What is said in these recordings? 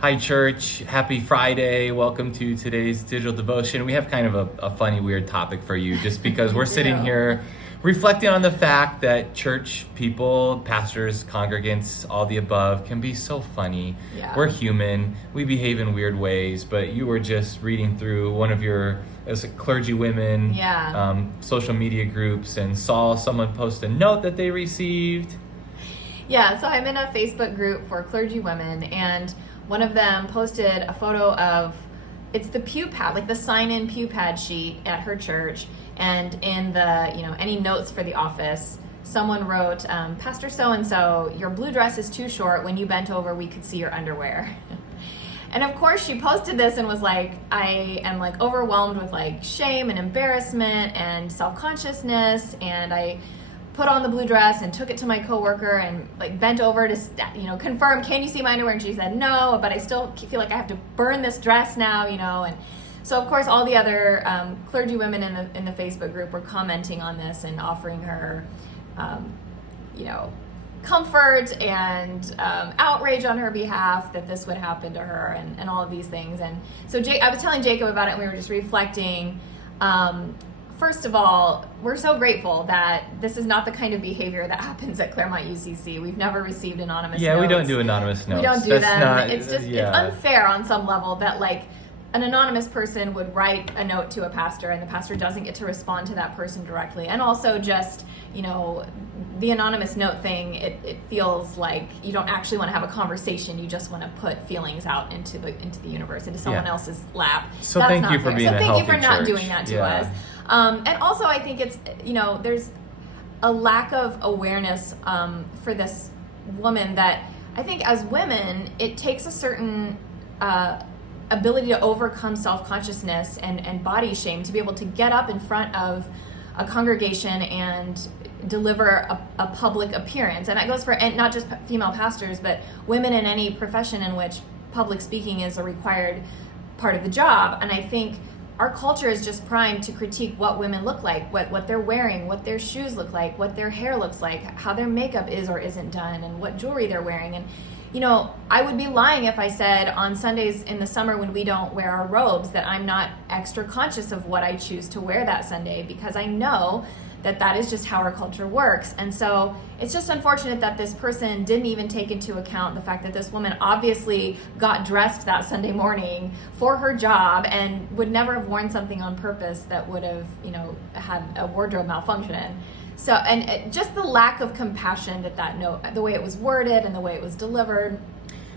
Hi, church. Happy Friday. Welcome to today's digital devotion. We have kind of a funny, weird topic for you just because we're sitting here reflecting on the fact that church people, pastors, congregants, all the above can be so funny. Yeah. We're human. We behave in weird ways, but you were just reading through one of your as a clergy women social media groups and saw someone post a note that they received. Yeah, so I'm in a Facebook group for clergy women, and one of them posted a photo of, it's the pew pad, like the sign-in pew pad sheet at her church, and in the, any notes for the office, someone wrote, Pastor so-and-so, your blue dress is too short. When you bent over, we could see your underwear. And of course she posted this and was like, I am like overwhelmed with like shame and embarrassment and self-consciousness, and I put on the blue dress and took it to my coworker and like bent over to confirm, can you see my underwear? And she said no, but I still feel like I have to burn this dress now, and so of course all the other clergy women in the Facebook group were commenting on this and offering her comfort and outrage on her behalf that this would happen to her and all of these things. And so I was telling Jacob about it, and we were just reflecting. First of all, we're so grateful that this is not the kind of behavior that happens at Claremont UCC. We've never received anonymous notes. Yeah, we don't do anonymous notes. We don't do them. It's just it's unfair on some level that like an anonymous person would write a note to a pastor and the pastor doesn't get to respond to that person directly. And also just, the anonymous note thing, it feels like you don't actually want to have a conversation. You just want to put feelings out into the universe, into someone else's lap. So That's thank you for fair. being a healthy So thank you for not church. doing that to us. And also I think it's, there's a lack of awareness for this woman that I think as women, it takes a certain ability to overcome self-consciousness and body shame to be able to get up in front of a congregation and deliver a public appearance. And that goes for not just female pastors, but women in any profession in which public speaking is a required part of the job. And I think our culture is just primed to critique what women look like, what they're wearing, what their shoes look like, what their hair looks like, how their makeup is or isn't done, and what jewelry they're wearing. And I would be lying if I said on Sundays in the summer when we don't wear our robes that I'm not extra conscious of what I choose to wear that Sunday, because I know that is just how our culture works. And so it's just unfortunate that this person didn't even take into account the fact that this woman obviously got dressed that Sunday morning for her job and would never have worn something on purpose that would have, had a wardrobe malfunction. So, and just the lack of compassion that note, the way it was worded and the way it was delivered.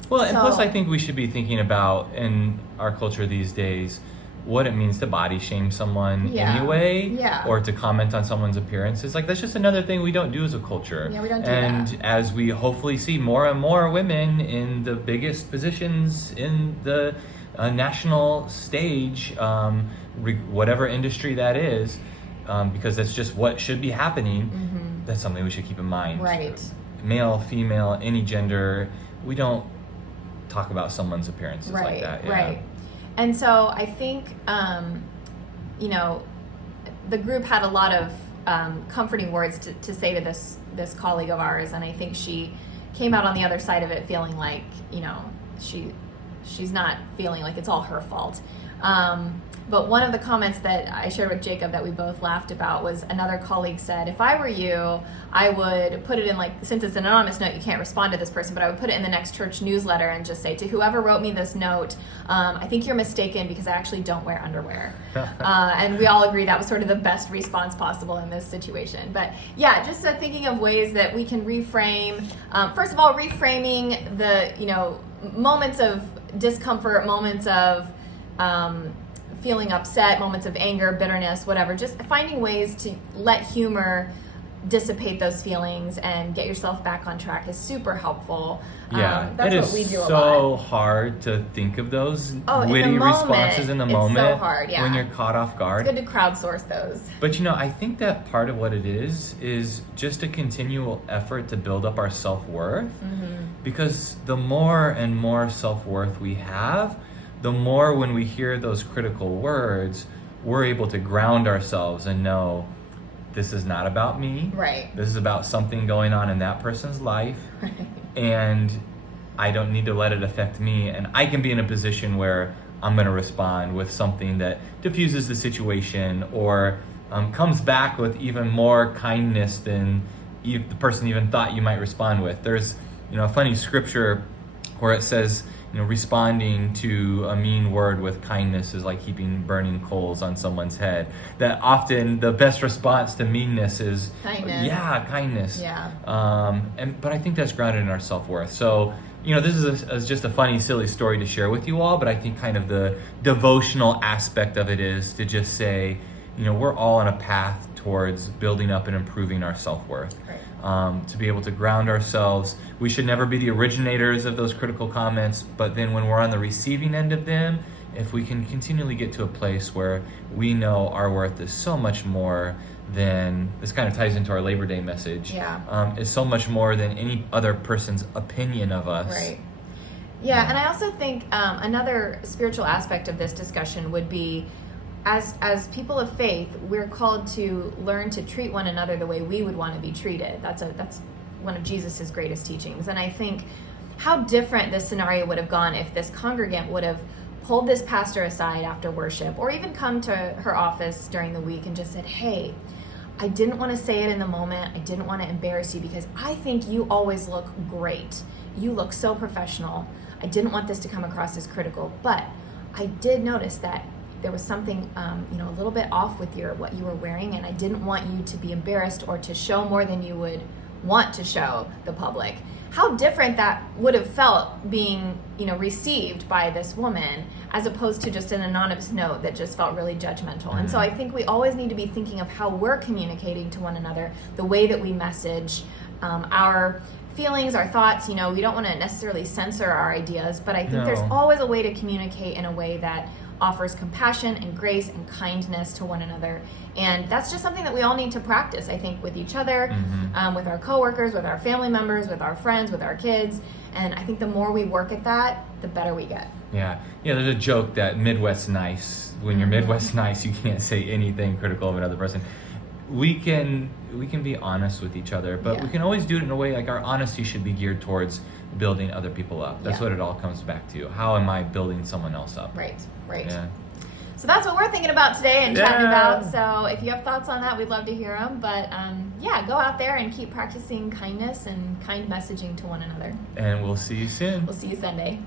Well, and plus I think we should be thinking about, in our culture these days, what it means to body shame someone anyway, or to comment on someone's appearances. Like, that's just another thing we don't do as a culture. Yeah, we don't do and that. As we hopefully see more and more women in the biggest positions in the national stage, whatever industry that is, because that's just what should be happening, that's something we should keep in mind. Right. Male, female, any gender, we don't talk about someone's appearances like that. Yeah. Right. And so I think, the group had a lot of comforting words to say to this colleague of ours, and I think she came out on the other side of it feeling like, she's not feeling like it's all her fault. But one of the comments that I shared with Jacob that we both laughed about was another colleague said, if I were you, I would put it in, like, since it's an anonymous note, you can't respond to this person, but I would put it in the next church newsletter and just say, to whoever wrote me this note, I think you're mistaken because I actually don't wear underwear. And we all agree that was sort of the best response possible in this situation. But yeah, just thinking of ways that we can reframe, first of all, reframing the, moments of discomfort, moments of feeling upset, moments of anger, bitterness, whatever, just finding ways to let humor dissipate those feelings and get yourself back on track is super helpful. That's what we do a lot. It is so hard to think of those witty responses in the moment. It's so hard, when you're caught off guard. It's good to crowdsource those. But I think that part of what it is just a continual effort to build up our self-worth. Because the more and more self-worth we have, the more when we hear those critical words, we're able to ground ourselves and know this is not about me. Right. This is about something going on in that person's life. Right. And I don't need to let it affect me, and I can be in a position where I'm going to respond with something that diffuses the situation or comes back with even more kindness than the person even thought you might respond with. There's a funny scripture where it says, responding to a mean word with kindness is like heaping burning coals on someone's head. That often the best response to meanness is kindness. Yeah, kindness. Yeah. But I think that's grounded in our self-worth. So, this is just a funny, silly story to share with you all, but I think kind of the devotional aspect of it is to just say, we're all on a path towards building up and improving our self-worth. Right. To be able to ground ourselves. We should never be the originators of those critical comments, but then when we're on the receiving end of them, if we can continually get to a place where we know our worth is so much more than, this kind of ties into our Labor Day message, is so much more than any other person's opinion of us. Right. Yeah, and I also think another spiritual aspect of this discussion would be, as people of faith, we're called to learn to treat one another the way we would want to be treated. That's one of Jesus's greatest teachings. And I think how different this scenario would have gone if this congregant would have pulled this pastor aside after worship, or even come to her office during the week and just said, hey, I didn't want to say it in the moment. I didn't want to embarrass you because I think you always look great. You look so professional. I didn't want this to come across as critical, but I did notice that there was something, a little bit off with what you were wearing, and I didn't want you to be embarrassed or to show more than you would want to show the public. How different that would have felt being, received by this woman, as opposed to just an anonymous note that just felt really judgmental. Mm-hmm. And so I think we always need to be thinking of how we're communicating to one another, the way that we message, our feelings, our thoughts. We don't want to necessarily censor our ideas, but I think there's always a way to communicate in a way that offers compassion and grace and kindness to one another. And that's just something that we all need to practice, I think, with each other, with our coworkers, with our family members, with our friends, with our kids. And I think the more we work at that, the better we get. Yeah, there's a joke that Midwest nice. When you're Midwest nice, you can't say anything critical of another person. We can be honest with each other, but we can always do it in a way like our honesty should be geared towards building other people up. That's what it all comes back to. How am I building someone else up? Right. Yeah. So that's what we're thinking about today and chatting about. So if you have thoughts on that, we'd love to hear them. But go out there and keep practicing kindness and kind messaging to one another. And we'll see you soon. We'll see you Sunday.